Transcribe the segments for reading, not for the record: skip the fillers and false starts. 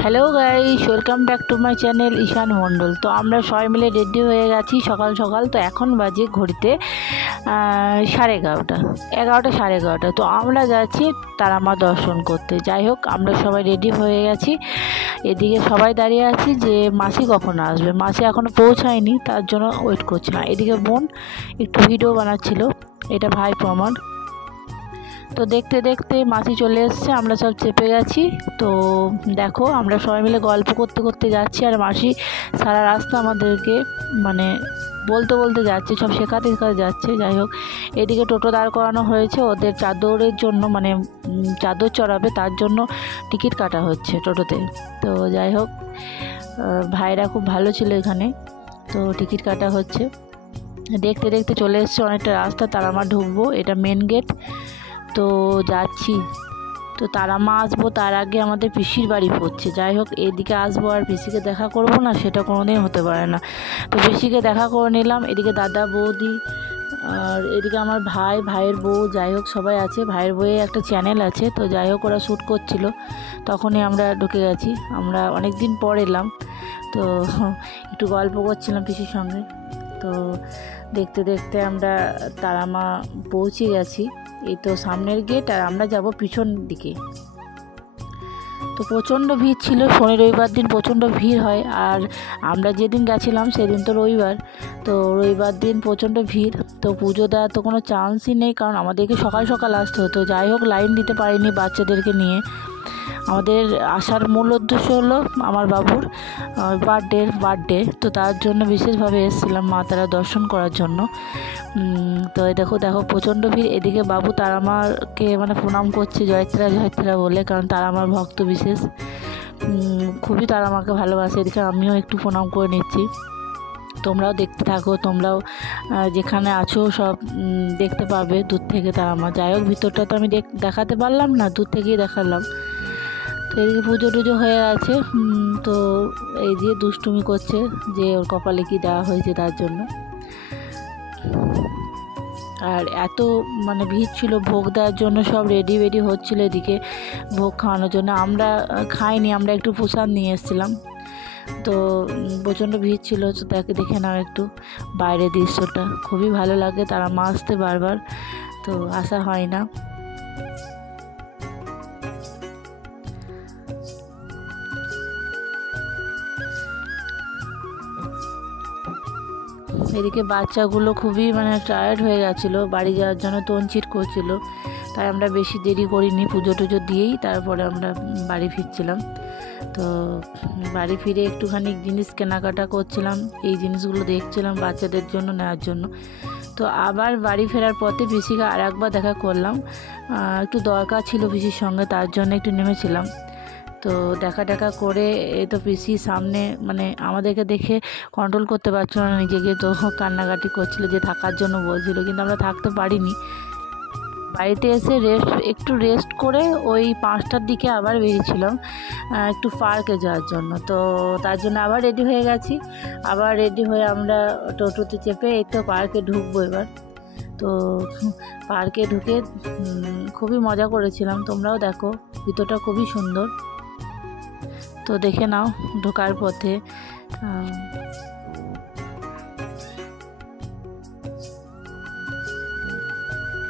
Hello guys, welcome back to my channel Ishan Mondal. তো আমরা সবাই মিলে রেডি হয়ে গেছি সকাল সকাল। তো এখন বাজে ঘড়িতে 11:30, 11:30। তো আমরা যাচ্ছি তারামা দর্শন করতে। যাই হোক, আমরা সবাই রেডি হয়ে গেছি। এদিকে সবাই দাঁড়িয়ে আছি যে মাসি কখন আসবে। মাসি এখনও পৌঁছায়নি, তার জন্য ওয়েট করছি না। এদিকে বোন একটু ভিডিও বানাচ্ছিল, এটা ভাই প্রমাণ। তো দেখতে দেখতে মাসি চলে এসছে, আমরা সব চেপে গেছি। তো দেখো, আমরা সবাই মিলে গল্প করতে করতে যাচ্ছি, আর মাসি সারা রাস্তা আমাদেরকে মানে বলতে বলতে যাচ্ছে, সব শেখাতে শেখাতে যাচ্ছে। যাই হোক, এদিকে টোটো দাঁড় করানো হয়েছে ওদের চাদরের জন্য, মানে চাদর চড়াবে, তার জন্য টিকিট কাটা হচ্ছে টোটোতে। তো যাই হোক, ভাইরা খুব ভালো ছিল এখানে। তো টিকিট কাটা হচ্ছে। দেখতে দেখতে চলে এসছে অনেকটা রাস্তা, তারামা ঢুকবো, এটা মেন গেট। তো যাচ্ছি। তো তারামা আসবো, তার আগে আমাদের পিসির বাড়ি পড়ছে। যাই হোক, এদিকে আসবো আর পিসিকে দেখা করব না, সেটা কোনোদিন হতে পারে না। তো পিসিকে দেখা করে নিলাম। এদিকে দাদা বৌদি, আর এদিকে আমার ভাইয়ের বউ, যাই হোক সবাই আছে। ভাইয়ের বউয়ের একটা চ্যানেল আছে। তো যাই হোক, ওরা শ্যুট করছিল, তখনই আমরা ঢুকে গেছি। আমরা অনেক দিন পর এলাম, তো একটু গল্প করছিলাম পিসির সঙ্গে। তো দেখতে দেখতে আমরা তারামা পৌঁছে গেছি। এই তো সামনের গেট, আর আমরা যাব পিছন দিকে। তো প্রচণ্ড ভিড় ছিল, শনি রবিবার দিন প্রচণ্ড ভিড় হয়। আর আমরা যেদিন গেছিলাম সেদিন তো রবিবার, তো রবিবার দিন প্রচণ্ড ভিড়। তো পুজো দেওয়ার তো কোনো চান্সই নেই, কারণ আমাদেরকে সকাল সকাল আসতে হতো। যাই হোক, লাইন দিতে পারিনি বাচ্চাদেরকে নিয়ে। আমাদের আসার মূল উদ্দেশ্য হলো আমার বাবুর বার্থডে, তো তার জন্য বিশেষভাবে এসেছিলাম মা তারা দর্শন করার জন্য। তো দেখো প্রচণ্ড ভিড়। এদিকে বাবু তারামাকে মানে প্রণাম করছে, জয়ত্রা বলে, কারণ তারামার ভক্ত বিশেষ, খুবই তারামাকে ভালোবাসে। এদিকে আমিও একটু প্রণাম করে নিচ্ছি। তোমরাও দেখতে থাকো, তোমরাও যেখানে আছো সব দেখতে পাবে দূর থেকে তারামা। যাই হোক, ভিতরটা তো আমি দেখাতে পারলাম না, দূর থেকেই দেখালাম। তো এদিকে পুজো টুজো হয়ে গেছে। তো এই দিয়ে দুষ্টুমি করছে যে ওর কপালে কি দেওয়া হয়েছে তার জন্য। আর এত মানে ভিড় ছিল, ভোগ দেওয়ার জন্য সব রেডি হচ্ছিল এদিকে ভোগ খাওয়ানোর জন্য। আমরা খাইনি, আমরা একটু প্রসাদ নিয়ে এসেছিলাম। তো প্রচণ্ড ভিড় ছিল। তো তাকে দেখে নাও একটু বাইরের দৃশ্যটা, খুবই ভালো লাগে। তারা মা আসতে বারবার, তো আসা হয় না। এদিকে বাচ্চাগুলো খুবই মানে টায়ার্ড হয়ে গেছিলো, বাড়ি যাওয়ার জন্য তনচিট করছিল। তাই আমরা বেশি দেরি করিনি, পুজো টুজো দিয়েই তারপরে আমরা বাড়ি ফিরছিলাম। তো বাড়ি ফিরে একটুখানি জিনিস কেনাকাটা করছিলাম, এই জিনিসগুলো দেখছিলাম বাচ্চাদের জন্য নেওয়ার জন্য। তো আবার বাড়ি ফেরার পথে পিসিকে আর একবার দেখা করলাম, একটু দরকার ছিল পিসির সঙ্গে, তার জন্য একটু নেমেছিলাম। তো দেখা করে এই তো পিসি সামনে মানে আমাদেরকে দেখে কন্ট্রোল করতে পারছিল না নিজেকে, তো কান্নাকাটি করছিল, যে থাকার জন্য বলছিল, কিন্তু আমরা থাকতে পারিনি। বাড়িতে এসে একটু রেস্ট করে ওই 5টার দিকে আবার বেরিয়েছিলাম একটু পার্কে যাওয়ার জন্য। তো তার জন্য আবার রেডি হয়ে গেছি। আবার রেডি হয়ে আমরা টোটোতে চেপে এই তো পার্কে ঢুকবো এবার। তো পার্কে ঢুকে খুবই মজা করেছিলাম। তোমরাও দেখো, ভিতরটা খুবই সুন্দর। তো দেখে নাও ঢোকার পথে।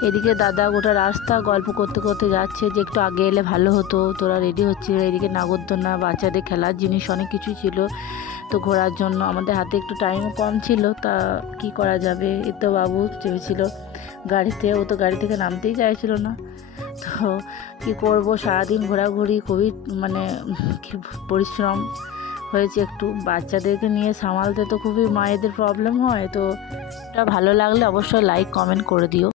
এদিকে দাদা গোটা রাস্তা গল্প করতে করতে যাচ্ছে যে একটু আগে এলে ভালো হতো, তোরা রেডি হচ্ছিল। এদিকে নাগরদোলনা, বাচ্চাদের খেলার জিনিস অনেক কিছুই ছিল। তো ঘোরার জন্য আমাদের হাতে একটু টাইমও কম ছিল, তা কি করা যাবে। এ তো বাবু চেপেছিল গাড়িতে, ও তো গাড়ি থেকে নামতেই চাইছিল না। তো কি করব, সারাদিন ঘোরাঘুরি, খুবই মানে পরিশ্রম হয়েছে একটু। বাচ্চাদেরকে নিয়ে সামালতে তো খুবই মায়েদের প্রবলেম হয়। তো এটা ভালো লাগলে অবশ্যই লাইক কমেন্ট করে দিও।